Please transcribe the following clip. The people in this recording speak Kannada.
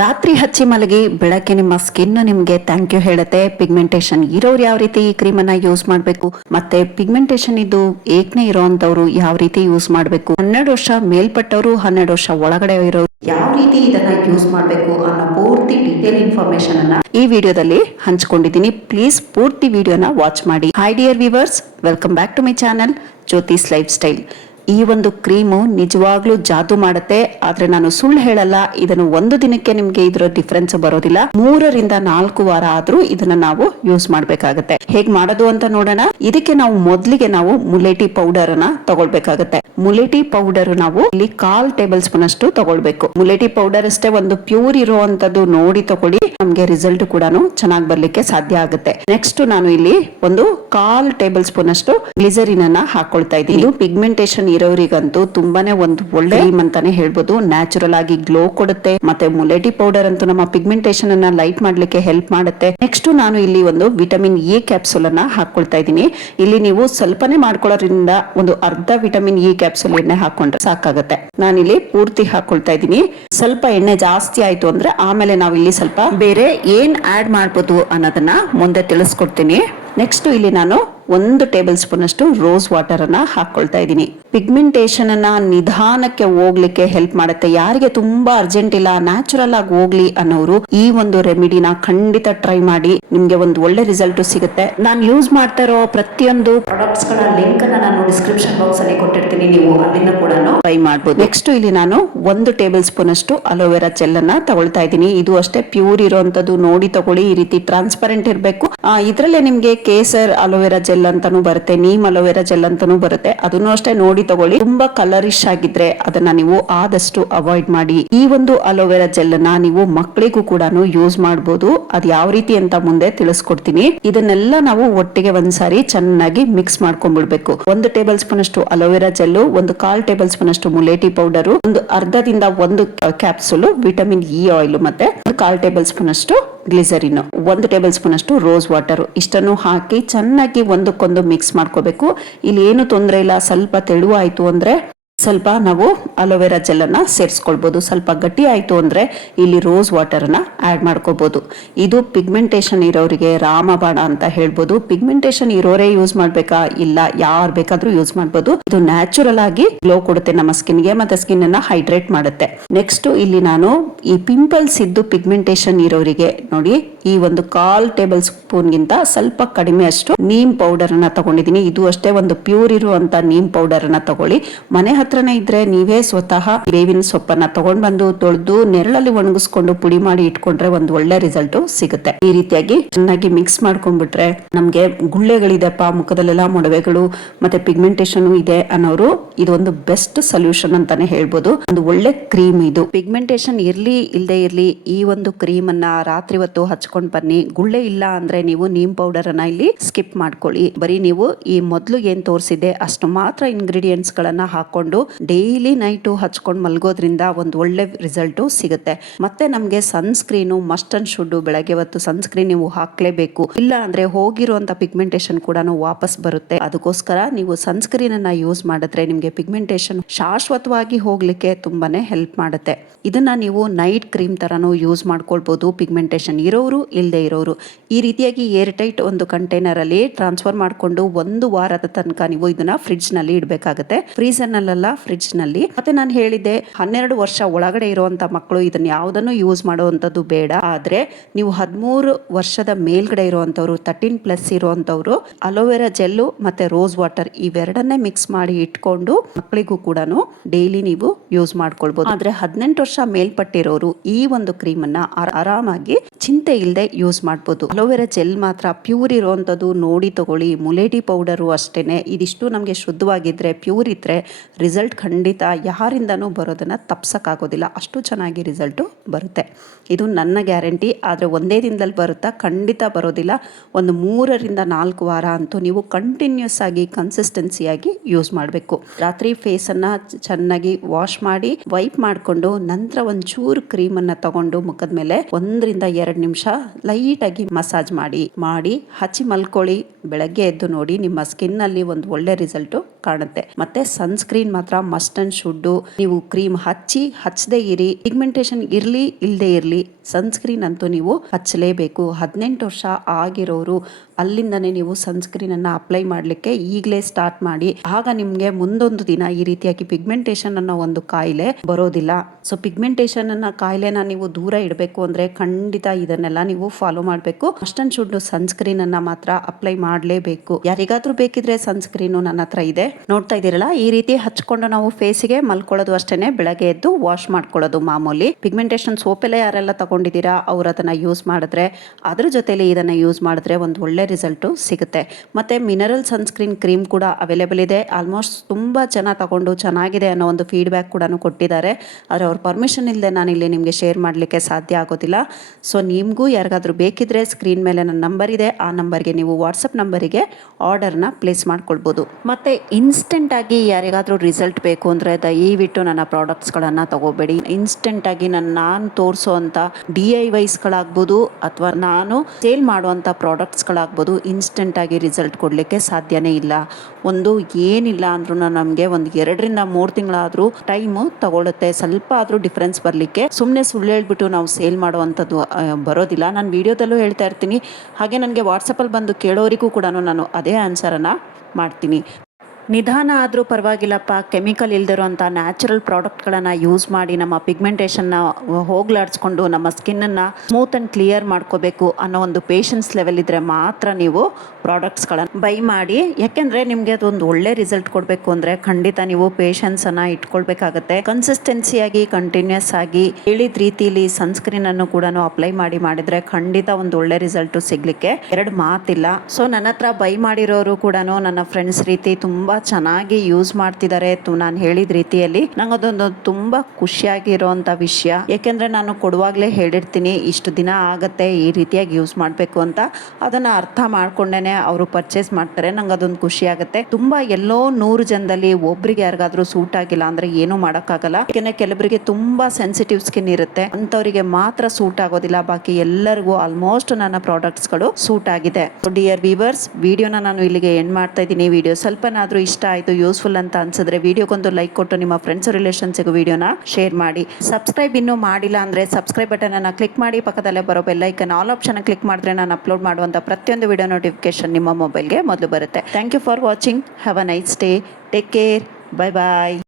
ರಾತ್ರಿ ಹಚ್ಚಿ ಮಲಗಿ ಬೆಳಗ್ಗೆ ನಿಮ್ಮ ಸ್ಕಿನ್ ನಿಮ್ಗೆ ಥ್ಯಾಂಕ್ ಯು ಹೇಳುತ್ತೆ. ಪಿಗ್ಮೆಂಟೇಶನ್ ಇರೋರು ಯಾವ ರೀತಿ ಈ ಕ್ರೀಮ್ ಅನ್ನ ಯೂಸ್ ಮಾಡಬೇಕು, ಮತ್ತೆ ಪಿಗ್ಮೆಂಟೇಶನ್ ಇದು ಏಕ್ನೆ ಇರೋಂತವ್ರು ಯಾವ ರೀತಿ ಯೂಸ್ ಮಾಡಬೇಕು, 12 ವರ್ಷ ಮೇಲ್ಪಟ್ಟವರು 12 ವರ್ಷ ಒಳಗಡೆ ಇರೋರು ಯಾವ ರೀತಿ ಇದನ್ನ ಯೂಸ್ ಮಾಡಬೇಕು ಅನ್ನೋ ಪೂರ್ತಿ ಡೀಟೇಲ್ ಇನ್ಫಾರ್ಮೇಶನ್ ಅನ್ನ ಈ ವಿಡಿಯೋದಲ್ಲಿ ಹಂಚ್ಕೊಂಡಿದ್ದೀನಿ. ಪ್ಲೀಸ್ ಪೂರ್ತಿ ವಿಡಿಯೋನ ವಾಚ್ ಮಾಡಿ. Hi dear viewers, welcome back to my channel Jyothi's lifestyle. ಈ ಒಂದು ಕ್ರೀಮು ನಿಜವಾಗ್ಲೂ ಜಾದೂ ಮಾಡುತ್ತೆ. ಆದ್ರೆ ನಾನು ಸುಳ್ಳು ಹೇಳಲ್ಲ, ಇದನ್ನು ಒಂದು ದಿನಕ್ಕೆ ನಿಮ್ಗೆ ಇದರ ಡಿಫ್ರೆನ್ಸ್ ಬರೋದಿಲ್ಲ. 3 ರಿಂದ 4 ವಾರ ಆದ್ರೂ ಇದನ್ನ ನಾವು ಯೂಸ್ ಮಾಡ್ಬೇಕಾಗತ್ತೆ. ಹೇಗ್ ಮಾಡೋದು ಅಂತ ನೋಡೋಣ. ಇದಕ್ಕೆ ನಾವು ಮೊದಲಿಗೆ ಮುಲೇಟಿ ಪೌಡರ್ ಅನ್ನ ತಗೊಳ್ಬೇಕಾಗತ್ತೆ. ಮುಲೇಟಿ ಪೌಡರ್ ನಾವು ಇಲ್ಲಿ 1/4 ಟೇಬಲ್ ಸ್ಪೂನ್ ಅಷ್ಟು ತಗೊಳ್ಬೇಕು. ಮುಲೇಟಿ ಪೌಡರ್ ಅಷ್ಟೇ ಒಂದು ಪ್ಯೂರ್ ಇರುವಂತದ್ದು ನೋಡಿ ತಗೊಳ್ಳಿ, ನಮ್ಗೆ ರಿಸಲ್ಟ್ ಕೂಡ ಚೆನ್ನಾಗಿ ಬರ್ಲಿಕ್ಕೆ ಸಾಧ್ಯ ಆಗುತ್ತೆ. ನೆಕ್ಸ್ಟ್ ನಾನು ಇಲ್ಲಿ ಒಂದು 1/4 ಟೇಬಲ್ ಸ್ಪೂನ್ ಅಷ್ಟು ಗ್ಲಿಸರಿನ್ ಅನ್ನ ಹಾಕೊಳ್ತಾ ಇದ್ದೀನಿ. ಇದು ಪಿಗ್ಮೆಂಟೇಶನ್ ಇರೋರಿಗಂತೂ ತುಂಬಾನೇ ಒಂದು ಒಳ್ಳೆ ಕ್ರೀಮ್ ಅಂತಾನೆ ಹೇಳ್ಬೋದು. ನ್ಯಾಚುರಲ್ ಆಗಿ ಗ್ಲೋ ಕೊಡುತ್ತೆ, ಮತ್ತೆ ಮುಲೇಟಿ ಪೌಡರ್ ಅಂತೂ ನಮ್ಮ ಪಿಗ್ಮೆಂಟೇಶನ್ ಅನ್ನ ಲೈಟ್ ಮಾಡ್ಲಿಕ್ಕೆ ಹೆಲ್ಪ್ ಮಾಡುತ್ತೆ. ನೆಕ್ಸ್ಟ್ ನಾನು ಇಲ್ಲಿ ಒಂದು ವಿಟಮಿನ್ ಎ ಕ್ಯಾಪ್ಸೂಲ್ ಅನ್ನ ಹಾಕೊಳ್ತಾ ಇದ್ದೀನಿ. ಇಲ್ಲಿ ನೀವು ಸ್ವಲ್ಪನೇ ಮಾಡ್ಕೊಳ್ಳೋದ್ರಿಂದ ಒಂದು ಅರ್ಧ ವಿಟಮಿನ್ ಎ ಕ್ಯಾಪ್ಸೂಲ್ ಎಣ್ಣೆ ಹಾಕೊಂಡ್ರೆ ಸಾಕಾಗುತ್ತೆ. ನಾನಿಲ್ಲಿ ಪೂರ್ತಿ ಹಾಕೊಳ್ತಾ ಇದ್ದೀನಿ. ಸ್ವಲ್ಪ ಎಣ್ಣೆ ಜಾಸ್ತಿ ಆಯ್ತು ಅಂದ್ರೆ ಆಮೇಲೆ ನಾವು ಇಲ್ಲಿ ಸ್ವಲ್ಪ ಬೇರೆ ಏನ್ ಆಡ್ ಮಾಡ್ಬೋದು ಅನ್ನೋದನ್ನ ಮುಂದೆ ತಿಳಿಸ್ಕೊಡ್ತೀನಿ. ನೆಕ್ಸ್ಟ್ ಇಲ್ಲಿ ನಾನು 1 ಟೇಬಲ್ ಸ್ಪೂನ್ ಅಷ್ಟು ರೋಸ್ ವಾಟರ್ ಅನ್ನ ಹಾಕೊಳ್ತಾ ಇದ್ದೀನಿ. ಪಿಗ್ಮೆಂಟೇಶನ್ ಅನ್ನ ನಿಧಾನಕ್ಕೆ ಹೋಗ್ಲಿಕ್ಕೆ ಹೆಲ್ಪ್ ಮಾಡುತ್ತೆ. ಯಾರಿಗೆ ತುಂಬಾ ಅರ್ಜೆಂಟ್ ಇಲ್ಲ, ನ್ಯಾಚುರಲ್ ಆಗಿ ಹೋಗ್ಲಿ ಅನ್ನೋರು ಈ ಒಂದು ರೆಮಿಡಿನ ಖಂಡಿತ ಟ್ರೈ ಮಾಡಿ, ನಿಮ್ಗೆ ಒಂದು ಒಳ್ಳೆ ರಿಸಲ್ಟ್ ಸಿಗುತ್ತೆ. ನಾನು ಯೂಸ್ ಮಾಡ್ತಾ ಇರೋ ಪ್ರತಿಯೊಂದು ಪ್ರಾಡಕ್ಟ್ಸ್ ಗಳ ಲಿಂಕ್ ಅನ್ನ ನಾನು ಡಿಸ್ಕ್ರಿಪ್ಷನ್ ಬಾಕ್ಸ್ ಅಲ್ಲಿ ಕೊಟ್ಟಿರ್ತೀನಿ, ನೀವು ಅಲ್ಲಿಂದ ಕೂಡ ಟ್ರೈ ಮಾಡಬಹುದು. ನೆಕ್ಸ್ಟ್ ಇಲ್ಲಿ ನಾನು 1 ಟೇಬಲ್ ಸ್ಪೂನ್ ಅಷ್ಟು ಅಲೋವೆರಾ ಜೆಲ್ ಅನ್ನ ತಗೊಳ್ತಾ ಇದ್ದೀನಿ. ಇದು ಅಷ್ಟೇ ಪ್ಯೂರ್ ಇರುವಂತದ್ದು ನೋಡಿ ತಗೊಳ್ಳಿ. ಈ ರೀತಿ ಟ್ರಾನ್ಸ್ಪರೆಂಟ್ ಇರಬೇಕು. ಇದ್ರಲ್ಲೇ ನಿಮ್ಗೆ ಕೇಸರ್ ಅಲೋವೆರಾ ಜೆಲ್ ಅಂತಾನು ಬರುತ್ತೆ, ನೀಮ್ ಅಲೋವೆರಾ ಜೆಲ್ ಅಂತಾನು ಬರುತ್ತೆ. ಅದನ್ನು ಅಷ್ಟೇ ನೋಡಿ ತಗೊಳ್ಳಿ. ತುಂಬಾ ಕಲರಿಶ್ ಆಗಿದ್ರೆ ಅದನ್ನ ನೀವು ಆದಷ್ಟು ಅವಾಯ್ಡ್ ಮಾಡಿ. ಈ ಒಂದು ಅಲೋವೆರಾ ಜೆಲ್ ಅನ್ನ ನೀವು ಮಕ್ಕಳಿಗೂ ಕೂಡ ಯೂಸ್ ಮಾಡಬಹುದು. ಅದ್ ಯಾವ ರೀತಿ ಅಂತ ಮುಂದೆ ತಿಳಿಸ್ಕೊಡ್ತೀನಿ. ಇದನ್ನೆಲ್ಲ ನಾವು ಒಟ್ಟಿಗೆ ಒಂದ್ಸಾರಿ ಚೆನ್ನಾಗಿ ಮಿಕ್ಸ್ ಮಾಡ್ಕೊಂಡ್ಬಿಡ್ಬೇಕು. 1 ಟೇಬಲ್ ಸ್ಪೂನ್ ಅಷ್ಟು ಅಲೋವೆರಾ ಜೆಲ್, ಒಂದು 1/4 ಟೇಬಲ್ ಸ್ಪೂನ್ ಅಷ್ಟು ಮುಲೇಟಿ ಪೌಡರ್, ಒಂದು ಅರ್ಧದಿಂದ 1 ಕ್ಯಾಪ್ಸೂಲ್ ವಿಟಮಿನ್ ಇ ಆಯಿಲ್, ಮತ್ತೆ 1/4 ಟೇಬಲ್ ಸ್ಪೂನ್ ಅಷ್ಟು ಗ್ಲಿಸರಿನ್, 1 ಟೇಬಲ್ ಸ್ಪೂನ್ ಅಷ್ಟು ರೋಸ್ ವಾಟರ್ ಇಷ್ಟನ್ನು ಹಾಕಿ ಚೆನ್ನಾಗಿ ಒಂದಕ್ಕೊಂದು ಮಿಕ್ಸ್ ಮಾಡ್ಕೋಬೇಕು. ಇಲ್ಲಿ ಏನು ತೊಂದರೆ ಇಲ್ಲ. ಸ್ವಲ್ಪ ತೆಳು ಆಯ್ತು ಅಂದ್ರೆ ಸ್ವಲ್ಪ ನಾವು ಅಲೋವೆರಾ ಜೆಲ್ ಅನ್ನ ಸೇರಿಸ್ಕೊಳ್ಬಹುದು. ಸ್ವಲ್ಪ ಗಟ್ಟಿ ಆಯ್ತು ಅಂದ್ರೆ ಇಲ್ಲಿ ರೋಸ್ ವಾಟರ್ ಅನ್ನ ಆಡ್ ಮಾಡ್ಕೋಬಹುದು. ಇದು ಪಿಗ್ಮೆಂಟೇಶನ್ ಇರೋರಿಗೆ ರಾಮಬಾಣ ಅಂತ ಹೇಳ್ಬೋದು. ಪಿಗ್ಮೆಂಟೇಶನ್ ಇರೋರೇ ಯೂಸ್ ಮಾಡ್ಬೇಕಾ? ಇಲ್ಲ, ಯಾರು ಬೇಕಾದ್ರೂ ಯೂಸ್ ಮಾಡ್ಬೋದು. ಇದು ನ್ಯಾಚುರಲ್ ಆಗಿ ಗ್ಲೋ ಕೊಡುತ್ತೆ ನಮ್ಮ ಸ್ಕಿನ್ಗೆ, ಮತ್ತೆ ಸ್ಕಿನ್ ಅನ್ನ ಹೈಡ್ರೇಟ್ ಮಾಡುತ್ತೆ. ನೆಕ್ಸ್ಟ್ ಇಲ್ಲಿ ನಾನು ಈ ಪಿಂಪಲ್ಸ್ ಇದ್ದು ಪಿಗ್ಮೆಂಟೇಶನ್ ಇರೋರಿಗೆ ನೋಡಿ, ಈ ಒಂದು 1/4 ಟೇಬಲ್ ಸ್ಪೂನ್ ಗಿಂತ ಸ್ವಲ್ಪ ಕಡಿಮೆ ಅಷ್ಟು ನೀಮ್ ಪೌಡರ್ ಅನ್ನ ತಗೊಂಡಿದ್ದೀನಿ. ಇದು ಅಷ್ಟೇ ಒಂದು ಪ್ಯೂರ್ ಇರುವಂತ ನೀಮ್ ಪೌಡರ್ ಅನ್ನ ತಗೊಳ್ಳಿ. ಮನೆ ಹತ್ರನೇ ಇದ್ರೆ ನೀವೇ ಸ್ವತಃ ಬೇವಿನ ಸೊಪ್ಪನ್ನ ತಗೊಂಡ್ ಬಂದು ತೊಳೆದು ನೆರಳಲ್ಲಿ ಒಣಗಿಸ್ಕೊಂಡು ಪುಡಿ ಮಾಡಿ ಇಟ್ಕೊಂಡ್ರೆ ಒಂದು ಒಳ್ಳೆ ರಿಸಲ್ಟ್ ಸಿಗುತ್ತೆ. ಈ ರೀತಿಯಾಗಿ ಚೆನ್ನಾಗಿ ಮಿಕ್ಸ್ ಮಾಡ್ಕೊಂಡ್ಬಿಟ್ರೆ ನಮ್ಗೆ ಗುಳ್ಳೆಗಳಿದೆಪ್ಪ ಮುಖದಲ್ಲೆಲ್ಲ, ಮೊಡವೆಗಳು ಮತ್ತೆ ಪಿಗ್ಮೆಂಟೇಶನ್ ಇದೆ ಅನ್ನೋರು ಇದೊಂದು ಬೆಸ್ಟ್ ಸೊಲ್ಯೂಷನ್ ಅಂತಾನೆ ಹೇಳ್ಬೋದು. ಒಂದು ಒಳ್ಳೆ ಕ್ರೀಮ್ ಇದು. ಪಿಗ್ಮೆಂಟೇಶನ್ ಇರ್ಲಿ ಇಲ್ದೇ ಇರ್ಲಿ, ಈ ಒಂದು ಕ್ರೀಮ್ ಅನ್ನ ರಾತ್ರಿ ಹೊತ್ತು ಹಚ್ಕೊಂಡು ಬನ್ನಿ. ಗುಳ್ಳೆ ಇಲ್ಲ ಅಂದ್ರೆ ನೀವು ನೀಮ್ ಪೌಡರ್ ಅನ್ನ ಇಲ್ಲಿ ಸ್ಕಿಪ್ ಮಾಡ್ಕೊಳ್ಳಿ. ಬರೀ ನೀವು ಈ ಮೊದಲು ಏನ್ ತೋರಿಸಿದೆ ಅಷ್ಟು ಮಾತ್ರ ಇಂಗ್ರೀಡಿಯೆಂಟ್ಸ್ ಗಳನ್ನ ಹಾಕೊಂಡು ಡೈಲಿ ನೈಟ್ ಹಚ್ಕೊಂಡು ಮಲ್ಗೋದ್ರಿಂದ ಒಂದು ಒಳ್ಳೆ ರಿಸಲ್ಟ್ ಸಿಗುತ್ತೆ. ಮತ್ತೆ ನಮ್ಗೆ ಸನ್ಸ್ಕ್ರೀನ್ ಮಸ್ಟ್ ಅಂಡ್ ಶುಡ್. ಬೆಳಗ್ಗೆ ಹೊತ್ತು ಸನ್ಸ್ಕ್ರೀನ್ ನೀವು ಹಾಕ್ಲೇಬೇಕು. ಇಲ್ಲ ಅಂದ್ರೆ ಹೋಗಿರುವಂತ ಪಿಗ್ಮೆಂಟೇಶನ್ ಕೂಡ ವಾಪಸ್ ಬರುತ್ತೆ. ಅದಕ್ಕೋಸ್ಕರ ನೀವು ಸನ್ಸ್ಕ್ರೀನ್ ಅನ್ನ ಯೂಸ್ ಮಾಡಿದ್ರೆ ನಿಮ್ಗೆ ಪಿಗ್ಮೆಂಟೇಶನ್ ಶಾಶ್ವತವಾಗಿ ಹೋಗ್ಲಿಕ್ಕೆ ತುಂಬಾನೇ ಹೆಲ್ಪ್ ಮಾಡುತ್ತೆ. ಇದನ್ನ ನೀವು ನೈಟ್ ಕ್ರೀಮ್ ತರಾನು ಯೂಸ್ ಮಾಡ್ಕೊಳ್ಬಹುದು. ಪಿಗ್ಮೆಂಟೇಶನ್ ಇರೋರು ಇಲ್ಲದೆ ಇರೋರು ಈ ರೀತಿಯಾಗಿ ಏರ್ ಟೈಟ್ ಒಂದು ಕಂಟೈನರ್ ಅಲ್ಲಿ ಟ್ರಾನ್ಸ್ಫರ್ ಮಾಡ್ಕೊಂಡು 1 ವಾರದ ತನಕ ನೀವು ಇದನ್ನ ಫ್ರಿಡ್ಜ್ ನಲ್ಲಿ ಇಡಬೇಕಾಗುತ್ತೆ. ಫ್ರೀಸರ್ ನಲ್ಲ, ಫ್ರಿಡ್ಜ್ ನಲ್ಲಿ. ಮತ್ತೆ ನಾನು ಹೇಳಿದ್ದೆ 12 ವರ್ಷ ಒಳಗಡೆ ಇರುವಂತ ಮಕ್ಕಳು ಇದನ್ನ ಯಾವುದನ್ನು ಯೂಸ್ ಮಾಡುವಂತದ್ದು ಬೇಡ. ಆದ್ರೆ ನೀವು 13 ವರ್ಷದ ಮೇಲ್ಗಡೆ ಇರುವಂತವ್ರು, 13+ ಇರುವಂತವ್ರು ಅಲೋವೆರಾ ಜೆಲ್ ಮತ್ತೆ ರೋಸ್ ವಾಟರ್ ಇವೆರಡನ್ನೇ ಮಿಕ್ಸ್ ಮಾಡಿ ಇಟ್ಕೊಂಡು ಮಕ್ಕಳಿಗೂ ಕೂಡ ಡೈಲಿ ನೀವು ಯೂಸ್ ಮಾಡ್ಕೊಳ್ಬಹುದು. ಆದ್ರೆ 18 ವರ್ಷ ಮೇಲ್ಪಟ್ಟಿರೋರು ಈ ಒಂದು ಕ್ರೀಮ್ ಅನ್ನ ಆರಾಮಾಗಿ ಚಿಂತೆ ಇಲ್ಲದೆ ಯೂಸ್ ಮಾಡಬಹುದು. ಅಲೋವೆರಾ ಜೆಲ್ ಮಾತ್ರ ಪ್ಯೂರ್ ಇರುವಂತದ್ದು ನೋಡಿ ತಗೊಳ್ಳಿ. ಮುಲೇಟಿ ಪೌಡರು ಅಷ್ಟೇನೆ. ಇದಿಷ್ಟು ನಮ್ಗೆ ಶುದ್ಧವಾಗಿದ್ರೆ ಪ್ಯೂರ್ ಇದ್ರೆ ರಿಸಲ್ಟ್ ಖಂಡಿತ ಯಾರಿಂದನೂ ಬರೋದನ್ನ ತಪ್ಸಕ್ಕಾಗೋದಿಲ್ಲ. ಅಷ್ಟು ಚೆನ್ನಾಗಿ ರಿಸಲ್ಟ್ ಬರುತ್ತೆ. ಇದು ನನ್ನ ಗ್ಯಾರಂಟಿ. ಆದ್ರೆ ಒಂದೇ ದಿನದಲ್ಲಿ ಬರುತ್ತಾ? ಖಂಡಿತ ಬರೋದಿಲ್ಲ. ಒಂದು 3 ರಿಂದ 4 ವಾರ ಅಂತೂ ನೀವು ಕಂಟಿನ್ಯೂಸ್ ಆಗಿ ಕನ್ಸಿಸ್ಟೆನ್ಸಿಯಾಗಿ ಯೂಸ್ ಮಾಡಬೇಕು. ರಾತ್ರಿ ಫೇಸ್ ಅನ್ನ ಚೆನ್ನಾಗಿ ವಾಶ್ ಮಾಡಿ ವೈಪ್ ಮಾಡ್ಕೊಂಡು ನಂತರ ಒಂಚೂರು ಕ್ರೀಮ್ ಅನ್ನ ತಗೊಂಡು ಮುಖದ ಮೇಲೆ 1 ರಿಂದ 2 ನಿಮಿಷ ಲೈಟ್ ಆಗಿ ಮಸಾಜ್ ಮಾಡಿ ಹಚ್ಚಿ ಮಲ್ಕೊಳ್ಳಿ. ಬೆಳಗ್ಗೆ ಎದ್ದು ನೋಡಿ ನಿಮ್ಮ ಸ್ಕಿನ್ ಅಲ್ಲಿ ಒಂದು ಒಳ್ಳೆ ರಿಸಲ್ಟ್ ಕಾಣುತ್ತೆ. ಮತ್ತೆ ಸನ್ಸ್ಕ್ರೀನ್ ಮಾತ್ರ ಮಸ್ಟ್ ಅಂಡ್ ಶುಡ್. ನೀವು ಕ್ರೀಮ್ ಹಚ್ಚದೇ ಇರಿ, ಪಿಗ್ಮೆಂಟೇಶನ್ ಇರ್ಲಿ ಇಲ್ಲದೆ ಇರ್ಲಿ, ಸನ್ಸ್ಕ್ರೀನ್ ಅಂತೂ ನೀವು ಹಚ್ಚಲೇಬೇಕು. 18 ವರ್ಷ ಆಗಿರೋರು ಅಲ್ಲಿಂದನೇ ನೀವು ಸನ್ಸ್ಕ್ರೀನ್ ಅನ್ನ ಅಪ್ಲೈ ಮಾಡಲಿಕ್ಕೆ ಈಗಲೇ ಸ್ಟಾರ್ಟ್ ಮಾಡಿ. ಆಗ ನಿಮ್ಗೆ ಮುಂದೊಂದು ದಿನ ಈ ರೀತಿಯಾಗಿ ಪಿಗ್ಮೆಂಟೇಶನ್ ಅನ್ನೋ ಒಂದು ಕಾಯಿಲೆ ಬರೋದಿಲ್ಲ. ಸೊ ಪಿಗ್ಮೆಂಟೇಶನ್ ಅನ್ನ ಕಾಯಿಲೆನ ನೀವು ದೂರ ಇಡಬೇಕು ಅಂದ್ರೆ ಖಂಡಿತ ಇದನ್ನೆಲ್ಲ ನೀವು ಫಾಲೋ ಮಾಡಬೇಕು. ಅಷ್ಟೊಂದು ಶುಡ್ ಸನ್ಸ್ಕ್ರೀನ್ ಅನ್ನ ಮಾತ್ರ ಅಪ್ಲೈ ಮಾಡಲೇಬೇಕು. ಯಾರಿಗಾದ್ರೂ ಬೇಕಿದ್ರೆ ಸನ್ಸ್ಕ್ರೀನು ನನ್ನ ಹತ್ರ ಇದೆ, ನೋಡ್ತಾ ಇದೀರಲ್ಲ. ಈ ರೀತಿ ಹಚ್ಕೊಂಡು ನಾವು ಫೇಸಿಗೆ ಮಲ್ಕೊಳ್ಳೋದು ಅಷ್ಟೇನೆ, ಬೆಳಗ್ಗೆ ಎದ್ದು ವಾಶ್ ಮಾಡ್ಕೊಳ್ಳೋದು ಮಾಮೂಲಿ. ಪಿಗ್ಮೆಂಟೇಶನ್ ಸೋಪ್ ಎಲ್ಲ ಯಾರೆಲ್ಲ ತಗೊಂಡಿದ್ದೀರಾ ಅವ್ರು ಅದನ್ನ ಯೂಸ್ ಮಾಡಿದ್ರೆ, ಅದ್ರ ಜೊತೆಲಿ ಇದನ್ನ ಯೂಸ್ ಮಾಡಿದ್ರೆ ಒಂದು ಒಳ್ಳೆ ರಿಸಲ್ಟು ಸಿಗುತ್ತೆ. ಮತ್ತೆ ಮಿನರಲ್ ಸನ್ಸ್ಕ್ರೀನ್ ಕ್ರೀಮ್ ಕೂಡ ಅವೈಲೇಬಲ್ ಇದೆ. ಆಲ್ಮೋಸ್ಟ್ ತುಂಬಾ ಜನ ತಗೊಂಡು ಚೆನ್ನಾಗಿದೆ ಅನ್ನೋ ಒಂದು ಫೀಡ್ಬ್ಯಾಕ್ ಕೂಡ ಕೊಟ್ಟಿದ್ದಾರೆ. ಆದರೆ ಅವ್ರ ಪರ್ಮಿಷನ್ ಇಲ್ಲದೆ ನಾನು ಇಲ್ಲಿ ನಿಮಗೆ ಶೇರ್ ಮಾಡಲಿಕ್ಕೆ ಸಾಧ್ಯ ಆಗೋದಿಲ್ಲ. ಸೊ ನಿಮಗೂ ಯಾರಿಗಾದ್ರೂ ಬೇಕಿದ್ರೆ ಸ್ಕ್ರೀನ್ ಮೇಲೆ ನನ್ನ ನಂಬರ್ ಇದೆ, ಆ ನಂಬರ್ಗೆ ನೀವು ವಾಟ್ಸಪ್ ನಂಬರಿಗೆ ಆರ್ಡರ್ನ ಪ್ಲೇಸ್ ಮಾಡ್ಕೊಳ್ಬೋದು. ಮತ್ತೆ ಇನ್ಸ್ಟೆಂಟ್ ಆಗಿ ಯಾರಿಗಾದ್ರೂ ರಿಸಲ್ಟ್ ಬೇಕು ಅಂದರೆ ದಯವಿಟ್ಟು ನನ್ನ ಪ್ರಾಡಕ್ಟ್ಸ್ಗಳನ್ನು ತಗೋಬೇಡಿ. ಇನ್ಸ್ಟೆಂಟ್ ಆಗಿ ನಾನು ತೋರಿಸೋ ಅಂತ DIYಸ್ಗಳಾಗ್ಬೋದು ಅಥವಾ ನಾನು ಸೇಲ್ ಮಾಡುವಂಥ ಪ್ರಾಡಕ್ಟ್ಸ್ಗಳಾಗ್ಬೋದು ಇನ್ಸ್ಟೆಂಟ್ ಆಗಿ ರಿಸಲ್ಟ್ ಕೊಡಲಿಕ್ಕೆ ಸಾಧ್ಯನೇ ಇಲ್ಲ. ಒಂದು ಏನಿಲ್ಲ ಅಂದ್ರೂ ನಮಗೆ ಒಂದು 2 ರಿಂದ 3 ತಿಂಗಳಾದರೂ ಟೈಮು ತಗೊಳುತ್ತೆ ಸ್ವಲ್ಪ ಆದರೂ ಡಿಫ್ರೆನ್ಸ್ ಬರಲಿಕ್ಕೆ. ಸುಮ್ಮನೆ ಸುಳ್ಳು ಹೇಳ್ಬಿಟ್ಟು ನಾವು ಸೇಲ್ ಮಾಡುವಂಥದ್ದು ಬರೋದಿಲ್ಲ. ನಾನು ವಿಡಿಯೋದಲ್ಲೂ ಹೇಳ್ತಾ ಇರ್ತೀನಿ, ಹಾಗೆ ನನಗೆ ವಾಟ್ಸಪ್ಪಲ್ಲಿ ಬಂದು ಕೇಳೋರಿಗೂ ಕೂಡ ನಾನು ಅದೇ ಆನ್ಸರನ್ನು ಮಾಡ್ತೀನಿ. ನಿಧಾನ ಆದರೂ ಪರವಾಗಿಲ್ಲಪ್ಪ, ಕೆಮಿಕಲ್ ಇಲ್ದಿರೋಂಥ ನ್ಯಾಚುರಲ್ ಪ್ರಾಡಕ್ಟ್ಗಳನ್ನು ಯೂಸ್ ಮಾಡಿ ನಮ್ಮ ಪಿಗ್ಮೆಂಟೇಷನ್ನ ಹೋಗ್ಲಾಡಿಸ್ಕೊಂಡು ನಮ್ಮ ಸ್ಕಿನ್ನನ್ನು ಸ್ಮೂತ್ ಆ್ಯಂಡ್ ಕ್ಲಿಯರ್ ಮಾಡ್ಕೋಬೇಕು ಅನ್ನೋ ಒಂದು ಪೇಷನ್ಸ್ ಲೆವೆಲ್ ಇದ್ದರೆ ಮಾತ್ರ ನೀವು ಪ್ರಾಡಕ್ಟ್ಸ್ಗಳನ್ನು ಬೈ ಮಾಡಿ. ಯಾಕೆಂದರೆ ನಿಮಗೆ ಅದೊಂದು ಒಳ್ಳೆ ರಿಸಲ್ಟ್ ಕೊಡಬೇಕು ಅಂದರೆ ಖಂಡಿತ ನೀವು ಪೇಷನ್ಸನ್ನು ಇಟ್ಕೊಳ್ಬೇಕಾಗತ್ತೆ. ಕನ್ಸಿಸ್ಟೆನ್ಸಿಯಾಗಿ ಕಂಟಿನ್ಯೂಸ್ ಆಗಿ ಹೇಳಿದ ರೀತಿಯಲ್ಲಿ ಸನ್ಸ್ಕ್ರೀನನ್ನು ಕೂಡ ಅಪ್ಲೈ ಮಾಡಿದರೆ ಖಂಡಿತ ಒಂದು ಒಳ್ಳೆ ರಿಸಲ್ಟು ಸಿಗಲಿಕ್ಕೆ 2 ಮಾತಿಲ್ಲ. ಸೊ ನನ್ನ ಹತ್ರ ಬೈ ಮಾಡಿರೋರು ಕೂಡ ನನ್ನ ಫ್ರೆಂಡ್ಸ್ ರೀತಿ ತುಂಬ ಚೆನ್ನಾಗಿ ಯೂಸ್ ಮಾಡ್ತಿದ್ದಾರೆ. ನಾನು ಹೇಳಿದ ರೀತಿಯಲ್ಲಿ ನಂಗೆ ಅದೊಂದು ತುಂಬಾ ಖುಷಿಯಾಗಿರೋಂಥ ವಿಷಯ. ಯಾಕೆಂದ್ರೆ ನಾನು ಕೊಡುವಾಗಲೇ ಹೇಳಿರ್ತೀನಿ ಇಷ್ಟು ದಿನ ಆಗತ್ತೆ ಈ ರೀತಿಯಾಗಿ ಯೂಸ್ ಮಾಡಬೇಕು ಅಂತ. ಅದನ್ನ ಅರ್ಥ ಮಾಡ್ಕೊಂಡೇನೆ ಅವರು ಪರ್ಚೇಸ್ ಮಾಡ್ತಾರೆ. ನಂಗೆ ಅದೊಂದು ಖುಷಿ ಆಗುತ್ತೆ. ತುಂಬಾ ಎಲ್ಲೋ 100 ಜನದಲ್ಲಿ ಒಬ್ರಿಗೆ ಯಾರಿಗಾದ್ರೂ ಸೂಟ್ ಆಗಿಲ್ಲ ಅಂದ್ರೆ ಏನೂ ಮಾಡೋಕ್ಕಾಗಲ್ಲ. ಯಾಕೆಂದ್ರೆ ಕೆಲವರಿಗೆ ತುಂಬಾ ಸೆನ್ಸಿಟಿವ್ ಸ್ಕಿನ್ ಇರುತ್ತೆ, ಅಂಥವರಿಗೆ ಮಾತ್ರ ಸೂಟ್ ಆಗೋದಿಲ್ಲ. ಬಾಕಿ ಎಲ್ಲರಿಗೂ ಆಲ್ಮೋಸ್ಟ್ ನನ್ನ ಪ್ರಾಡಕ್ಟ್ಸ್ಗಳು ಸೂಟ್ ಆಗಿದೆ. ಡಿಯರ್ ವೀವರ್ಸ್, ವಿಡಿಯೋನ ನಾನು ಇಲ್ಲಿಗೆ ಎಂಡ್ ಮಾಡ್ತಾ ಇದ್ದೀನಿ. ವಿಡಿಯೋ ಸ್ವಲ್ಪನಾದ್ರೂ ಇಷ್ಟ ಆಯಿತು, ಯೂಸ್ಫುಲ್ ಅಂತ ಅನ್ಸಿದ್ರೆ ವಿಡಿಯೋಗೊಂದು ಲೈಕ್ ಕೊಟ್ಟು ನಿಮ್ಮ ಫ್ರೆಂಡ್ಸ್ ರಿಲೇಷನ್ಸ್ಗೂ ವಿಡಿಯೋನ ಶೇರ್ ಮಾಡಿ. ಸಬ್ಸ್ಕ್ರೈಬ್ ಇನ್ನೂ ಮಾಡಿಲ್ಲ ಅಂದರೆ ಸಬ್ಸ್ಕ್ರೈಬ್ ಬಟನ್ ಅನ್ನು ಕ್ಲಿಕ್ ಮಾಡಿ, ಪಕ್ಕದಲ್ಲೇ ಬರೋ bell icon all option click ಮಾಡಿದ್ರೆ ನಾನು ಅಪ್ಲೋಡ್ ಮಾಡುವಂಥ ಪ್ರತಿಯೊಂದು ವಿಡಿಯೋ ನೋಟಿಫಿಕೇಶನ್ ನಿಮ್ಮ ಮೊಬೈಲ್ಗೆ ಮೊದಲು ಬರುತ್ತೆ. Thank you for watching. Have a nice day. Take care. Bye bye.